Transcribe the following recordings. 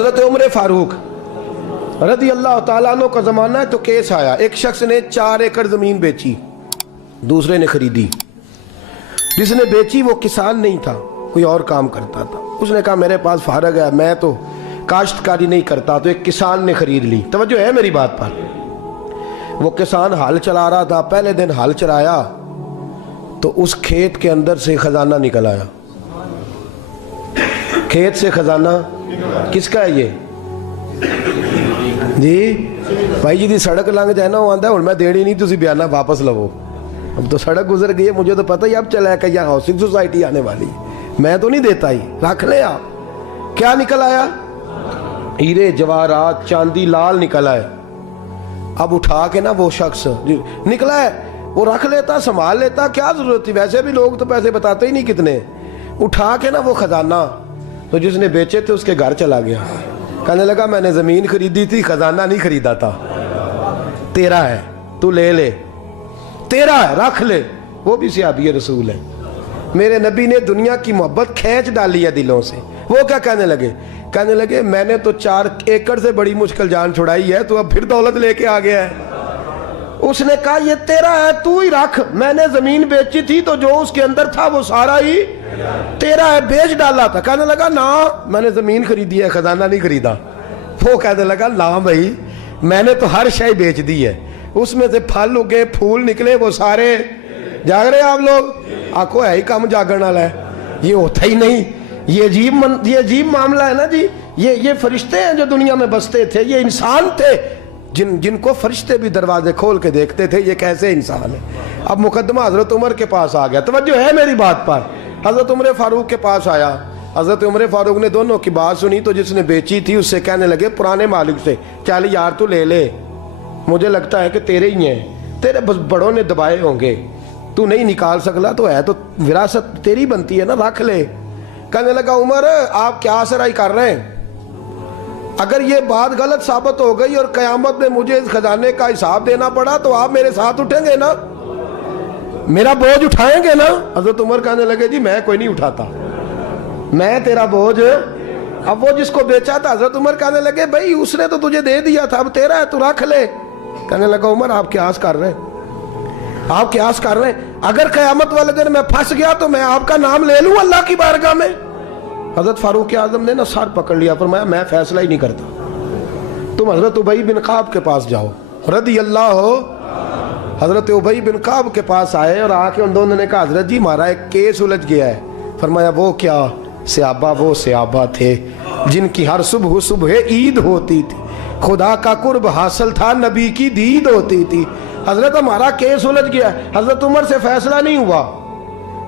حضرت عمر فاروق رضی اللہ تعالیٰ عنہ کا زمانہ ہے تو کیس آیا، ایک شخص نے 4 ایکڑ زمین بیچی، دوسرے نے خریدی۔ جس نے بیچی وہ کسان نہیں تھا، کوئی اور کام کرتا تھا۔ اس نے کہا میرے پاس فارغ ہے، میں تو کاشتکاری نہیں کرتا، تو ایک کسان نے خرید لی۔ توجہ ہے میری بات پر؟ وہ کسان ہل چلا رہا تھا، پہلے دن ہل چلایا تو اس کھیت کے اندر سے خزانہ نکل آیا۔ کھیت سے خزانہ کس کا ہے؟ یہ جی بھائی جی دی سڑک لنگ جائے نا، وہ آتا ہے اور میں دیڑی نہیں، تسی بیانہ واپس لو۔ اب تو سڑک گزر گئی ہے، مجھے تو پتہ ہی اب چلا ہے کہ یہاں ہاؤسنگ سوسائٹی آنے والی ہے، میں تو نہیں دیتا ہی، رکھ لیں آپ۔ کیا نکل آیا؟ ہیرے جواہرات چاندی لال نکل آئے۔ اب اٹھا کے نا وہ شخص نکلا ہے، وہ رکھ لیتا، سنبھال لیتا، کیا ضرورت تھی؟ ویسے بھی لوگ تو پیسے بتاتے ہی نہیں کتنے۔ اٹھا کے نا وہ خزانہ تو جس نے بیچے تھے اس کے گھر چلا گیا، کہنے لگا میں نے زمین خریدی تھی، خزانہ نہیں خریدا تھا، تیرا ہے، تو لے لے، تیرا ہے، رکھ لے۔ وہ بھی صحابی رسول ہے، میرے نبی نے دنیا کی محبت کھینچ ڈالی ہے دلوں سے۔ وہ کیا کہنے لگے؟ کہنے لگے میں نے تو 4 ایکڑ سے بڑی مشکل جان چھڑائی ہے، تو اب پھر دولت لے کے آ گیا ہے۔ اس نے کہا یہ تیرا ہے، تو ہی رکھ، میں نے زمین بیچی تھی تو جو اس کے اندر تھا وہ سارا ہی تیرا ہے، بیچ ڈالا تھا۔ کہنے لگا نا میں نے زمین خریدی ہے، خزانہ نہیں خریدا۔ وہ کہنے لگا لا بھائی میں نے تو ہر شے بیچ دی ہے، اس میں سے پھل اگے، پھول نکلے، وہ سارے۔ جاگ رہے آپ لوگ؟ آکو ہے ہی کام جاگن والا ہے، یہ ہوتا ہی نہیں۔ یہ عجیب معاملہ ہے نا جی۔ یہ فرشتے ہیں جو دنیا میں بستے تھے، یہ انسان تھے جن کو فرشتے بھی دروازے کھول کے دیکھتے تھے، یہ کیسے انسان ہے۔ اب مقدمہ حضرت عمر کے پاس آ گیا، توجہ ہے میری بات پر؟ حضرت عمر فاروق کے پاس آیا۔ حضرت عمر فاروق نے دونوں کی بات سنی تو جس نے بیچی تھی اس سے کہنے لگے پرانے مالک سے، چل یار تو لے لے، مجھے لگتا ہے کہ تیرے ہی ہیں، تیرے بڑوں نے دبائے ہوں گے، تو نہیں نکال سکلا، تو ہے تو وراثت تیری بنتی ہے نا، رکھ لے۔ کہنے لگا عمر آپ کیا سرائی کر رہے ہیں؟ اگر یہ بات غلط ثابت ہو گئی اور قیامت میں مجھے اس خزانے کا حساب دینا پڑا تو آپ میرے ساتھ اٹھیں گے نا، میرا بوجھ اٹھائیں گے نا؟ حضرت عمر کہنے لگے جی میں کوئی نہیں اٹھاتا، میں تیرا بوجھ۔ اب وہ جس کو بیچا تھا، حضرت عمر کہنے لگے بھائی اس نے تو تجھے دے دیا تھا، اب تیرا ہے تو رکھ لے۔ کہنے لگا عمر آپ قیاس کر رہے ہیں، آپ قیاس کر رہے ہیں، اگر قیامت والے دن میں پھنس گیا تو میں آپ کا نام لے لوں اللہ کی بارگاہ میں؟ حضرت فاروق اعظم نے نا سر پکڑ لیا، فرمایا میں فیصلہ ہی نہیں کرتا، تم حضرت ابی بن کعب کے پاس جاؤ رضی اللہ ہو۔ حضرت ابی بن کعب کے پاس آئے اور آ کے ان دونوں نے کہا حضرت جی ہمارا ایک کیس الجھ گیا ہے۔ فرمایا وہ کیا؟ صحابہ وہ صحابہ تھے جن کی ہر صبح عید ہوتی تھی، خدا کا قرب حاصل تھا، نبی کی دید ہوتی تھی۔ حضرت ہمارا کیس الجھ گیا ہے، حضرت عمر سے فیصلہ نہیں ہوا،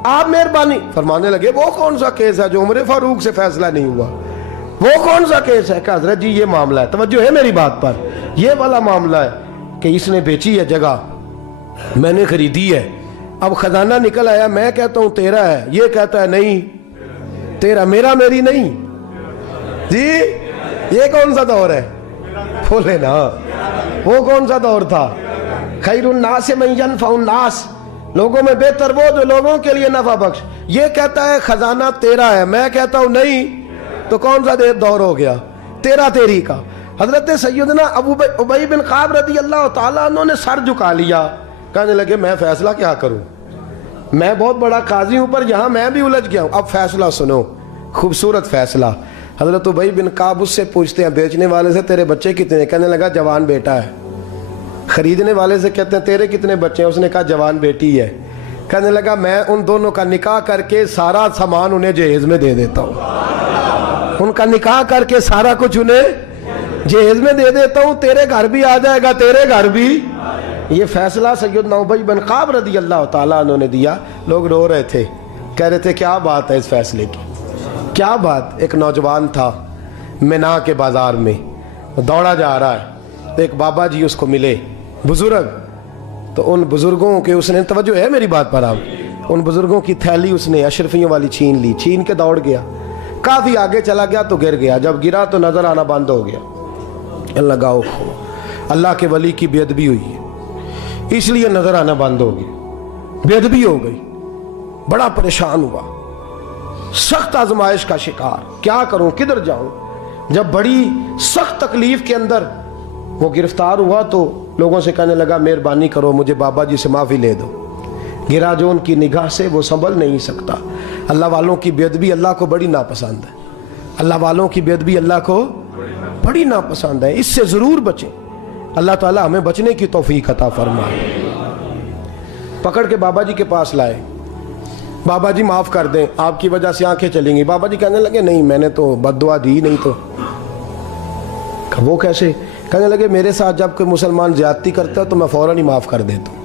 آپ مہربانی فرمانے لگے وہ کون سا کیس ہے جو عمر فاروق سے فیصلہ نہیں ہوا؟ وہ کون سا کیس ہے؟ کہ حضرت جی یہ معاملہ ہے، توجہ ہے میری بات پر، یہ والا معاملہ ہے کہ اس نے بیچی ہے جگہ، میں نے خریدی ہے، اب خزانہ نکل آیا، میں کہتا ہوں تیرا ہے، یہ کہتا ہے نہیں تیرا، میرا میری نہیں۔ جی یہ کون سا دور ہے؟ بولے نا وہ کون سا دور تھا؟ خیر الناس من ینفع الناس، لوگوں میں بہتر وہ جو لوگوں کے لیے نفع بخش۔ یہ کہتا ہے خزانہ تیرا ہے، میں کہتا ہوں نہیں، تو کون سا دور ہو گیا؟ تیرا تیری کا۔ حضرت سیدنا ابی بن کعب رضی اللہ تعالیٰ عنہ نے سر جھکا لیا، کہنے لگے میں فیصلہ کیا کروں، میں بہت بڑا قاضی ہوں پر یہاں میں بھی الجھ گیا ہوں، اب فیصلہ سنو، خوبصورت فیصلہ۔ حضرت ابی بن کعب اس سے پوچھتے ہیں بیچنے والے سے تیرے بچے کتنے ہیں؟ کہنے لگا جوان بیٹا ہے۔ خریدنے والے سے کہتے ہیں تیرے کتنے بچے ہیں؟ اس نے کہا جوان بیٹی ہے۔ کہنے لگا میں ان دونوں کا نکاح کر کے سارا سامان انہیں جہیز میں دے دیتا ہوں، ان کا نکاح کر کے سارا کچھ انہیں جہیز میں دے دیتا ہوں، تیرے گھر بھی آ جائے گا، تیرے گھر بھی۔ یہ فیصلہ سیدنا ابی بن کعب رضی اللہ تعالیٰ عنہ نے دیا۔ لوگ رو رہے تھے، کہہ رہے تھے کیا بات ہے اس فیصلے کی، کیا بات۔ ایک نوجوان تھا مینا کے بازار میں، دوڑا جا رہا ہے، تو ایک بابا جی اس کو ملے، بزرگ، تو ان بزرگوں کے اس نے، توجہ ہے میری بات پر آپ، ان بزرگوں کی تھیلی اس نے اشرفیوں والی چھین لی، چھین کے دوڑ گیا، کافی آگے چلا گیا تو گر گیا، جب گرا تو نظر آنا بند ہو گیا، لگاؤ اللہ کے ولی کی بے ادبی ہوئی ہے اس لیے نظر آنا بند ہو گئی، بے ادبی ہو گئی، بڑا پریشان ہوا، سخت آزمائش کا شکار، کیا کروں کدھر جاؤں؟ جب بڑی سخت تکلیف کے اندر وہ گرفتار ہوا تو لوگوں سے کہنے لگا مہربانی کرو مجھے بابا جی سے معافی لے دو. گرا جو ان کی نگاہ سے وہ سنبھل نہیں سکتا. اللہ والوں کی بے ادبی اللہ کو بڑی ناپسند ہے. اللہ والوں کی بے ادبی اللہ کو بڑی ناپسند ہے. اس سے ضرور بچیں. اللہ تعالیٰ ہمیں بچنے کی توفیق عطا فرمائے. پکڑ کے بابا جی کے پاس لائے. بابا جی معاف کر دیں, آپ کی وجہ سے آنکھیں چلیں گی. بابا جی کہنے لگے نہیں میں نے تو بد دعا دی نہیں. تو وہ کیسے؟ کہنے لگے میرے ساتھ جب کوئی مسلمان زیادتی کرتا ہے تو میں فوراً ہی معاف کر دیتا ہوں.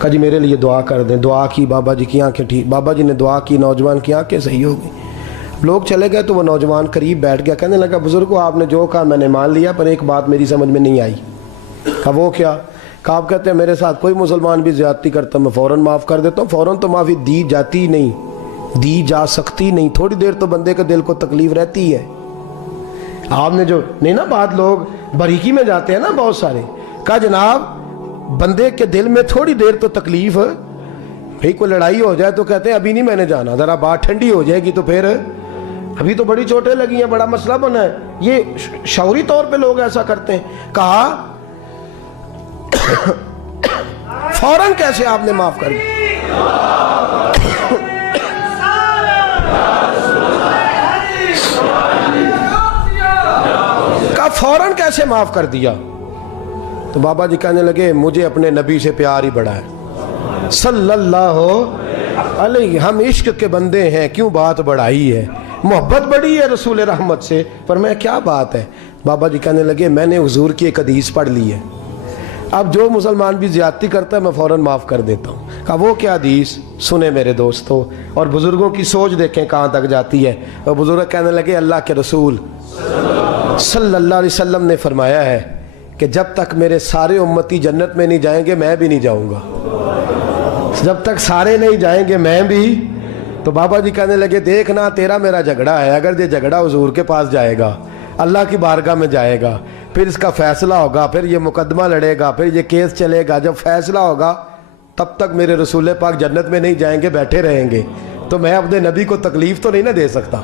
کہا جی میرے لیے دعا کر دیں. دعا کی, بابا جی کی آنکھیں ٹھیک. بابا جی نے دعا کی, نوجوان کی آنکھیں صحیح ہو گئی. لوگ چلے گئے تو وہ نوجوان قریب بیٹھ گیا. کہنے لگا بزرگو آپ نے جو کہا میں نے مان لیا, پر ایک بات میری سمجھ میں نہیں آئی. کہا وہ کیا؟ کہا آپ کہتے ہیں میرے ساتھ کوئی مسلمان بھی زیادتی کرتا میں فوراً معاف کر دیتا ہوں. فوراً تو معافی دی جاتی نہیں, دی جا سکتی نہیں. تھوڑی دیر تو بندے کے دل کو تکلیف رہتی ہے. آپ نے جو نہیں نا بات, لوگ باریکی میں جاتے ہیں نا بہت سارے. کہا جناب بندے کے دل میں تھوڑی دیر تو تکلیف, بھئی کوئی لڑائی ہو جائے تو کہتے ہیں ابھی نہیں میں نے جانا, ذرا بات ٹھنڈی ہو جائے گی تو پھر, ابھی تو بڑی چوٹیں لگی ہیں, بڑا مسئلہ بنا ہے. یہ شعوری طور پہ لوگ ایسا کرتے ہیں. کہا فوراً کیسے آپ نے معاف کر دیا؟ کہا فوراً کیسے معاف کر دیا؟ تو بابا جی کہنے لگے مجھے اپنے نبی سے پیار ہی بڑا ہے صلی اللہ علیہ. ہم عشق کے بندے ہیں, کیوں بات بڑھائی ہے, محبت بڑی ہے رسول رحمت سے. پر میں کیا بات ہے؟ بابا جی کہنے لگے میں نے حضور کی ایک حدیث پڑھ لی ہے, اب جو مسلمان بھی زیادتی کرتا ہے میں فوراً معاف کر دیتا ہوں. کہا وہ کیا حدیث؟ سنیں میرے دوستو, اور بزرگوں کی سوچ دیکھیں کہاں تک جاتی ہے. اور بزرگ کہنے لگے اللہ کے رسول صلی اللہ علیہ وسلم نے فرمایا ہے کہ جب تک میرے سارے امتی جنت میں نہیں جائیں گے میں بھی نہیں جاؤں گا. جب تک سارے نہیں جائیں گے میں بھی. تو بابا جی کہنے لگے دیکھنا تیرا میرا جھگڑا ہے, اگر یہ جھگڑا حضور کے پاس جائے گا, اللہ کی بارگاہ میں جائے گا, پھر اس کا فیصلہ ہوگا, پھر یہ مقدمہ لڑے گا, پھر یہ کیس چلے گا, جب فیصلہ ہوگا تب تک میرے رسول پاک جنت میں نہیں جائیں گے, بیٹھے رہیں گے. تو میں اپنے نبی کو تکلیف تو نہیں نہ دے سکتا,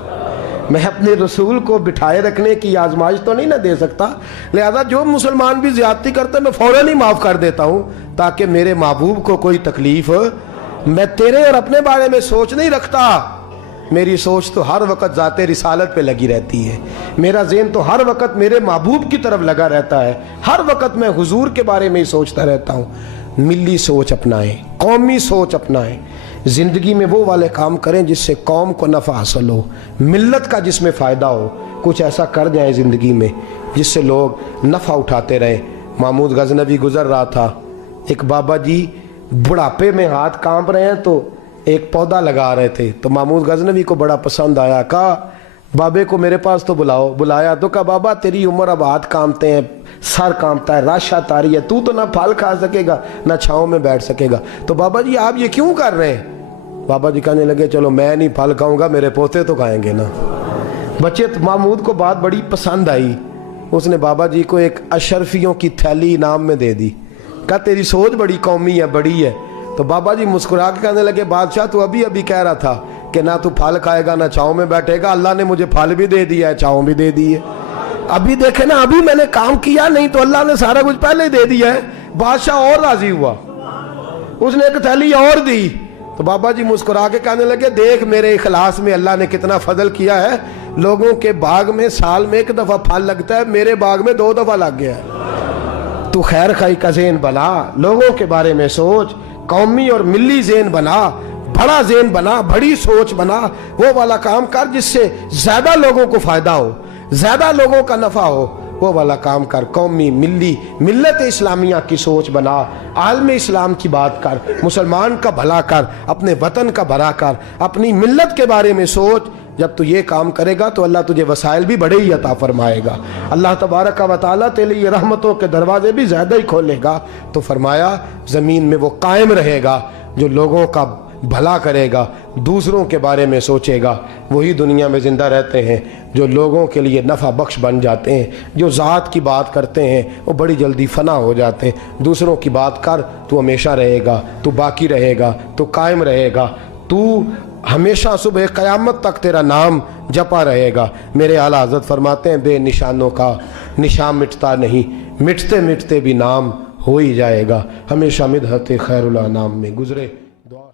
میں اپنے رسول کو بٹھائے رکھنے کی آزمائش تو نہیں نہ دے سکتا. لہذا جو مسلمان بھی زیادتی کرتا ہے میں فوراً ہی معاف کر دیتا ہوں, تاکہ میرے محبوب کو کوئی تکلیف. میں تیرے اور اپنے بارے میں سوچ نہیں رکھتا, میری سوچ تو ہر وقت ذات رسالت پہ لگی رہتی ہے. میرا ذہن تو ہر وقت میرے محبوب کی طرف لگا رہتا ہے. ہر وقت میں حضور کے بارے میں ہی سوچتا رہتا ہوں. ملی سوچ اپنائیں, قومی سوچ اپنائیں. زندگی میں وہ والے کام کریں جس سے قوم کو نفع حاصل ہو, ملت کا جس میں فائدہ ہو. کچھ ایسا کر جائیں زندگی میں جس سے لوگ نفع اٹھاتے رہیں. محمود غزنوی گزر رہا تھا, ایک بابا جی بڑھاپے میں ہاتھ کانپ رہے ہیں تو ایک پودا لگا رہے تھے. تو محمود غزنوی کو بڑا پسند آیا. کہا بابے کو میرے پاس تو بلاؤ. بلایا تو کہا بابا تیری عمر اب ہاتھ کانپتے ہیں, سر کانپتا ہے, رش آ رہی ہے, تو نہ پھل کھا سکے گا نہ چھاؤں میں بیٹھ سکے گا. تو بابا جی آپ یہ کیوں کر رہے ہیں؟ بابا جی کہنے لگے چلو میں نہیں پھل کھاؤں گا, میرے پوتے تو کھائیں گے نا. بچے محمود کو بات بڑی پسند آئی. اس نے بابا جی کو ایک اشرفیوں کی تھیلی انعام میں دے دی. کہا تیری سوچ بڑی قومی ہے, بڑی ہے. تو بابا جی مسکرا کے کہنے لگے بادشاہ تو ابھی کہہ رہا تھا کہ نہ تو پھل کھائے گا نہ چھاؤں میں بیٹھے گا, اللہ نے مجھے پھل بھی دے دیا ہے, چھاؤں بھی دے دی ہے. ابھی دیکھیں نا, ابھی میں نے کام کیا نہیں تو اللہ نے سارا کچھ پہلے ہی دے دیا ہے. بادشاہ اور راضی ہوا, اس نے ایک تھیلی اور دی. تو بابا جی مسکرا کے کہنے لگے دیکھ میرے اخلاص میں اللہ نے کتنا فضل کیا ہے. لوگوں کے باغ میں سال میں ایک دفعہ پھل لگتا ہے, میرے باغ میں 2 دفعہ لگ گیا ہے. تو خیر خائی کا ذہن بنا, لوگوں کے بارے میں سوچ, قومی اور ملی ذہن بنا, بڑا ذہن بنا, بڑی سوچ بنا. وہ والا کام کر جس سے زیادہ لوگوں کو فائدہ ہو, زیادہ لوگوں کا نفع ہو, وہ والا کام کر. قومی ملی ملت اسلامیہ کی سوچ بنا, عالم اسلام کی بات کر, مسلمان کا بھلا کر, اپنے وطن کا بھلا کر, اپنی ملت کے بارے میں سوچ. جب تو یہ کام کرے گا تو اللہ تجھے وسائل بھی بڑے ہی عطا فرمائے گا. اللہ تبارک و تعالیٰ تیرے لیے رحمتوں کے دروازے بھی زیادہ ہی کھولے گا. تو فرمایا زمین میں وہ قائم رہے گا جو لوگوں کا بھلا کرے گا, دوسروں کے بارے میں سوچے گا. وہی دنیا میں زندہ رہتے ہیں جو لوگوں کے لیے نفع بخش بن جاتے ہیں. جو ذات کی بات کرتے ہیں وہ بڑی جلدی فنا ہو جاتے ہیں. دوسروں کی بات کر, تو ہمیشہ رہے گا, تو باقی رہے گا, تو قائم رہے گا. تو ہمیشہ صبح قیامت تک تیرا نام جپا رہے گا۔ میرے اعلیٰ حضرت فرماتے ہیں بے نشانوں کا نشان مٹتا نہیں، مٹتے مٹتے بھی نام ہو ہی جائے گا۔ ہمیشہ مدحت خیر الانام میں گزرے۔ دعا